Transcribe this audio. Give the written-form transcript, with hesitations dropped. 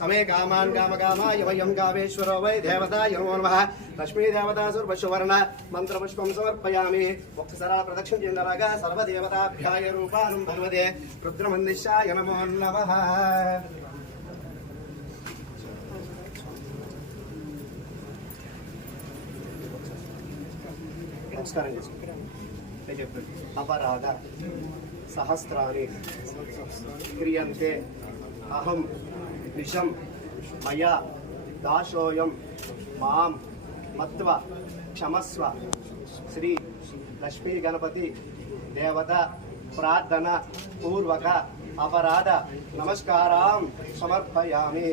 समे कामान् कामकामाय वयं कामेश्वरो वै देवताय नमो नमः लक्ष्मी देवता सुवर्णवर्ण मंत्रपुष्पं समर्पयामि मुक्तसरा प्रदक्षिण चेन्दलागा सर्वदेवताभ्याय रूपानं भगवते रुद्रमन्दिशाय नमो नमः नमस्कारं अपराध सहस्राणि क्रियन्ते अहं विषम मया दाशोयम माम मत्वा क्षमस्व श्री लक्ष्मी गणपति देवता प्रार्थना पूर्वक अपराध नमस्कारां समर्पयामि।